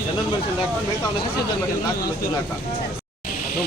General medicine doctor మిగతా వాళ్ళకి season medicine doctor అర్థం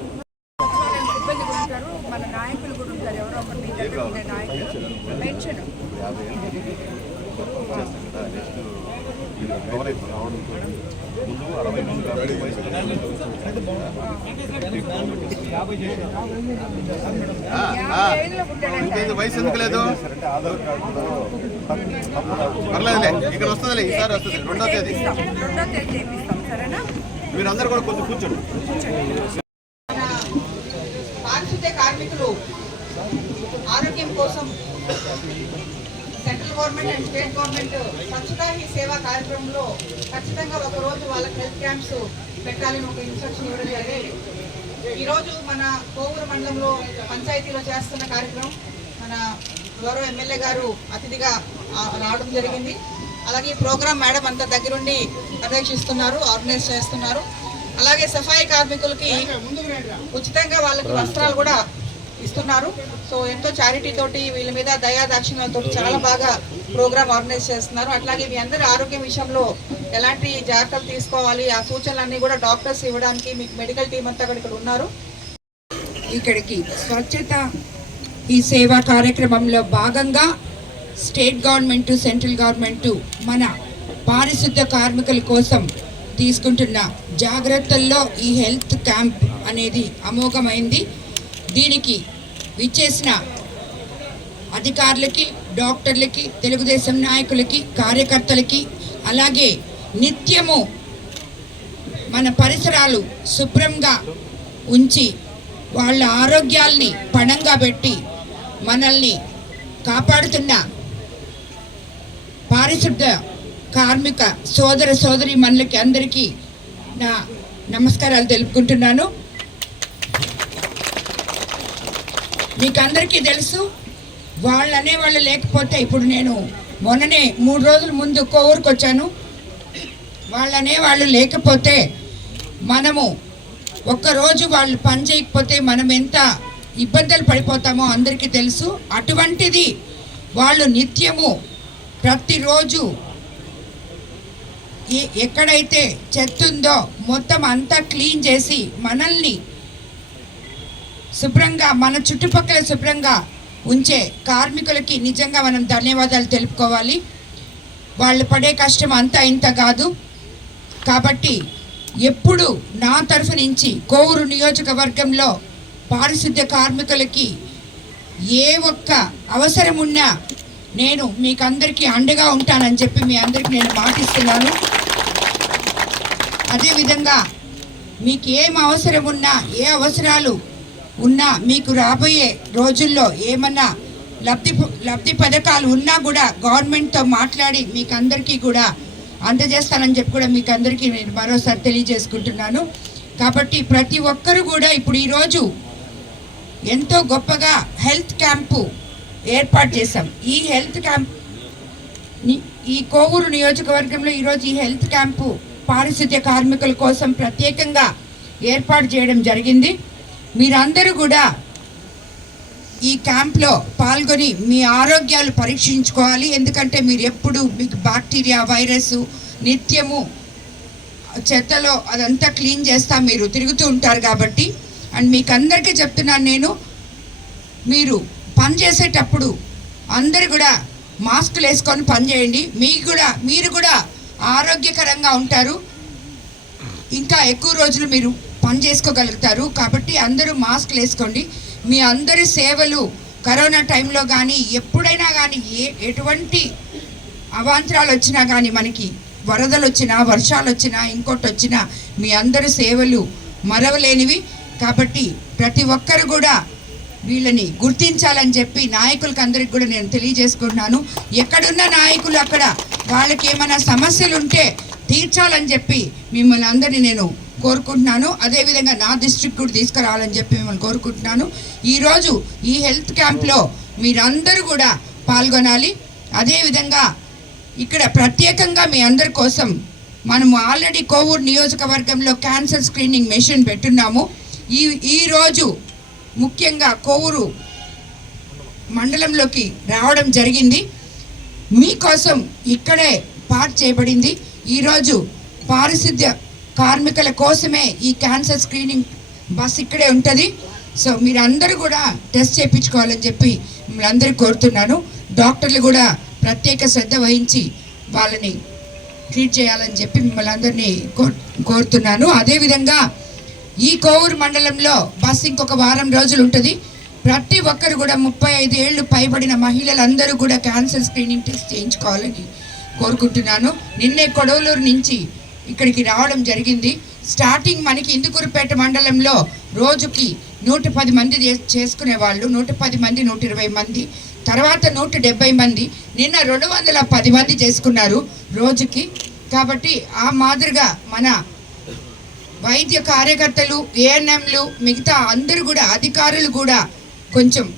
సిబ్బంది కూడా ఉంటారు మన నాయకులు కూడా ఉంటారు ఎవరో ఒకరు మీ దగ్గర ఉండే నాయకులు పెన్షన్ యాభై ఏళ్ళు చేస్తాం కదా నెక్స్ట్ వీళ్ళు కవర్ అయిపోయి రావడంతో ముందు అరవై మంది కాబట్టి వయసు వయసు ఎందుకు లేదు? పర్లేదులే ఇక్కడ వస్తుందిలే ఈసారి వస్తుంది రెండో తేదీ. మీరందరూ కూడా కొంచెం కూర్చోండి. పారిశుద్ధ్య కార్మికులు ఆరోగ్యం కోసం central government and state government Swachhata Hi Seva కార్యక్రమంలో ఖచ్చితంగా ఒక రోజు వాళ్ళకి హెల్త్ క్యాంప్స్ పెట్టాలని ఒక ఇన్స్ట్రక్షన్ ఇవ్వడం జరిగింది. ఈరోజు మన కోవూరు మండలంలో పంచాయతీలో చేస్తున్న కార్యక్రమం మన గౌరవ ఎమ్మెల్యే గారు అతిథిగా ఆ, రావడం జరిగింది. అలాగే ఈ ప్రోగ్రామ్ మేడం అంతా దగ్గరుండి పర్యవేక్షిస్తున్నారు ఆర్గనైజ్ చేస్తున్నారు. అలాగే సఫాయి కార్మికులకి ఉచితంగా వాళ్ళకి వస్త్రాలు కూడా ఇస్తున్నారు. సో ఎంతో చారిటీ తోటి వీళ్ళ మీద దయా దాక్షిణ్యాలతో చాలా బాగా ప్రోగ్రామ్ ఆర్గనైజ్ చేస్తున్నారు. అట్లాగే మీ అందరి ఆరోగ్యం విషయంలో ఎలాంటి జాగ్రత్తలు తీసుకోవాలి? ఆ సూచనలన్నీ కూడా డాక్టర్స్ ఇవ్వడానికి మీకు మెడికల్ టీం అంతా కూడా ఇక్కడ ఉన్నారు. ఇక్కడికి స్వచ్ఛత ఈ సేవా కార్యక్రమంలో భాగంగా స్టేట్ గవర్నమెంట్ సెంట్రల్ గవర్నమెంట్ మన పారిశుద్ధ కార్మికుల కోసం తీసుకుంటున్న జాగ్రత్తల్లో ఈ హెల్త్ క్యాంప్ అనేది అమోఘమైంది. దీనికి విచ్చేసిన అధికారులకి డాక్టర్లకి తెలుగుదేశం నాయకులకి కార్యకర్తలకి అలాగే నిత్యము మన పరిసరాలు శుభ్రంగా ఉంచి వాళ్ళ ఆరోగ్యాల్ని పణంగా పెట్టి మనల్ని కాపాడుతున్న పారిశుద్ధ కార్మిక సోదర సోదరి మనలకి అందరికీ నా నమస్కారాలు తెలుపుకుంటున్నాను. మీకు అందరికీ తెలుసు వాళ్ళు అనేవాళ్ళు లేకపోతే ఇప్పుడు నేను మొన్ననే మూడు రోజుల ముందు కోవూరుకు వచ్చాను. వాళ్ళు అనేవాళ్ళు లేకపోతే మనము ఒక్కరోజు వాళ్ళు పని చేయకపోతే మనం ఎంత ఇబ్బందులు పడిపోతామో అందరికీ తెలుసు. అటువంటిది వాళ్ళు నిత్యము ప్రతిరోజు ఏ- ఎక్కడైతే చెత్త ఉందో మొత్తం అంతా క్లీన్ చేసి మనల్ని శుభ్రంగా మన చుట్టుపక్కల శుభ్రంగా ఉంచే కార్మికులకి నిజంగా మనం ధన్యవాదాలు తెలుపుకోవాలి. వాళ్ళు పడే కష్టం అంతా ఇంత కాదు. కాబట్టి ఎప్పుడు నా తరఫు నుంచి కోవూరు నియోజకవర్గంలో పారిశుద్ధ్య కార్మికులకి ఏ ఒక్క అవసరం ఉన్నా నేను మీకు అందరికీ అండగా ఉంటానని చెప్పి మీ అందరికీ నేను మాటిస్తున్నాను. అదేవిధంగా మీకు ఏం అవసరం ఉన్నా ఏ అవసరాలు ఉన్నా మీకు రాబోయే రోజుల్లో ఏమన్నా లబ్ధి లబ్ధి పథకాలు ఉన్నా కూడా గవర్నమెంట్తో మాట్లాడి మీకు అందరికీ కూడా అందజేస్తానని చెప్పి కూడా మీకు అందరికీ నేను మరోసారి తెలియజేసుకుంటున్నాను. కాబట్టి ప్రతి ఒక్కరు కూడా ఇప్పుడు ఈరోజు ఎంతో గొప్పగా హెల్త్ క్యాంపు ఏర్పాటు చేశాం. ఈ హెల్త్ క్యాంప్ ఈ కోవూరు నియోజకవర్గంలో ఈరోజు ఈ హెల్త్ క్యాంపు పారిశుద్ధ్య కార్మికుల కోసం ప్రత్యేకంగా ఏర్పాటు చేయడం జరిగింది. మీరందరూ కూడా ఈ క్యాంప్లో పాల్గొని మీ ఆరోగ్యాలు పరీక్షించుకోవాలి. ఎందుకంటే మీరు ఎప్పుడు మీకు బ్యాక్టీరియా వైరస్ నిత్యము చెత్తలో అదంతా క్లీన్ చేస్తా మీరు తిరుగుతూ ఉంటారు కాబట్టి. అండ్ మీకు అందరికీ చెప్తున్నాను నేను మీరు పని చేసేటప్పుడు అందరు కూడా మాస్కులు వేసుకొని పనిచేయండి మీకు కూడా మీరు కూడా ఆరోగ్యకరంగా ఉంటారు. ఇంకా ఎక్కువ రోజులు మీరు పని చేసుకోగలుగుతారు. కాబట్టి అందరూ మాస్క్లు వేసుకోండి. మీ అందరి సేవలు కరోనా టైంలో కానీ ఎప్పుడైనా కానీ ఏ ఎటువంటి అవాంతరాలు వచ్చినా కానీ మనకి వరదలు వచ్చినా వర్షాలు వచ్చినా ఇంకోటి వచ్చినా మీ అందరి సేవలు మరవలేనివి. కాబట్టి ప్రతి ఒక్కరు కూడా వీళ్ళని గుర్తించాలని చెప్పి నాయకులకి అందరికి కూడా నేను తెలియజేసుకుంటున్నాను. ఎక్కడున్న నాయకులు అక్కడ వాళ్ళకి ఏమైనా సమస్యలు ఉంటే తీర్చాలని చెప్పి మిమ్మల్ని అందరినీ నేను కోరుకుంటున్నాను. అదేవిధంగా నా డిస్ట్రిక్ట్ కూడా తీసుకురావాలని చెప్పి మిమ్మల్ని కోరుకుంటున్నాను. ఈరోజు ఈ హెల్త్ క్యాంప్లో మీరందరూ కూడా పాల్గొనాలి. అదేవిధంగా ఇక్కడ ప్రత్యేకంగా మీ అందరి కోసం మనము ఆల్రెడీ కోవూరు నియోజకవర్గంలో క్యాన్సర్ స్క్రీనింగ్ మెషిన్ పెట్టున్నాము. ఈ ఈరోజు ముఖ్యంగా కోవూరు మండలంలోకి రావడం జరిగింది. మీకోసం ఇక్కడే పార్ట్ చేయబడింది. ఈరోజు పారిశుద్ధ్య కార్మికుల కోసమే ఈ క్యాన్సర్ స్క్రీనింగ్ బస్ ఇక్కడే ఉంటుంది. సో మీరందరూ కూడా టెస్ట్ చేయించుకోవాలని చెప్పి మిమ్మల్ని అందరూ కోరుతున్నాను. డాక్టర్లు కూడా ప్రత్యేక శ్రద్ధ వహించి వాళ్ళని ట్రీట్ చేయాలని చెప్పి మిమ్మల్ని అందరినీ కోర్ కోరుతున్నాను. అదేవిధంగా ఈ కోవూరు మండలంలో బస్ ఇంకొక వారం రోజులు ఉంటుంది. ప్రతి ఒక్కరు కూడా ముప్పై ఐదు ఏళ్ళు పైబడిన మహిళలందరూ కూడా క్యాన్సర్ స్క్రీనింగ్ టెస్ట్ చేయించుకోవాలని కోరుకుంటున్నాను. నిన్నే కొడవలూరు నుంచి ఇక్కడికి రావడం జరిగింది. స్టార్టింగ్ మనకి ఇందుకూరుపేట మండలంలో రోజుకి నూట పది మంది చే- చేసుకునే వాళ్ళు నూట పది మంది నూట ఇరవై మంది. తర్వాత నూట డెబ్బై మంది. నిన్న రెండు వందల పది మంది చేసుకున్నారు రోజుకి. కాబట్టి ఆ మాదిరిగా మన వైద్య కార్యకర్తలు ఏఎన్ఎంలు మిగతా అందరూ కూడా అధికారులు కూడా కొంచెం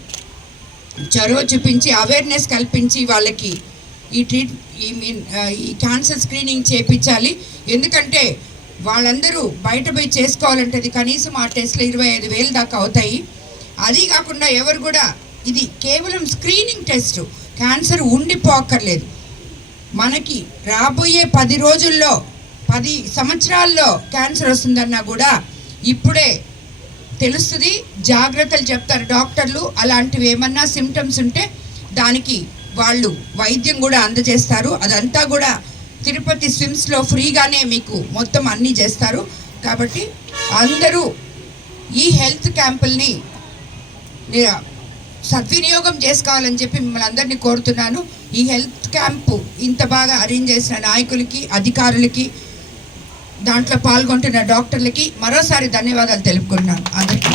చొరవ చూపించి అవేర్నెస్ కల్పించి వాళ్ళకి ఈ ట్రీట్ ఈ మీన్ ఈ క్యాన్సర్ స్క్రీనింగ్ చేపించాలి. ఎందుకంటే వాళ్ళందరూ బయట పోయి చేసుకోవాలంటే అది కనీసం ఆ టెస్ట్లు ఇరవై ఐదు వేలు దాకా అవుతాయి. అది కాకుండా ఎవరు కూడా ఇది కేవలం స్క్రీనింగ్ టెస్ట్ క్యాన్సర్ ఉండిపోక్కర్లేదు. మనకి రాబోయే పది రోజుల్లో పది సంవత్సరాల్లో క్యాన్సర్ వస్తుందన్నా కూడా ఇప్పుడే తెలుస్తుంది. జాగ్రత్తలు చెప్తారు డాక్టర్లు. అలాంటివి ఏమన్నా సిమ్టమ్స్ ఉంటే దానికి వాళ్ళు వైద్యం కూడా అందజేస్తారు. అదంతా కూడా తిరుపతి స్విమ్స్లో ఫ్రీగానే మీకు మొత్తం అన్నీ చేస్తారు. కాబట్టి అందరూ ఈ హెల్త్ క్యాంపుల్ని సద్వినియోగం చేసుకోవాలని చెప్పి మిమ్మల్ని అందరినీ కోరుతున్నాను. ఈ హెల్త్ క్యాంపు ఇంత బాగా అరేంజ్ చేసిన నాయకులకి అధికారులకి దాంట్లో పాల్గొంటున్న డాక్టర్లకి మరోసారి ధన్యవాదాలు తెలుపుకుంటున్నాను. అందరికీ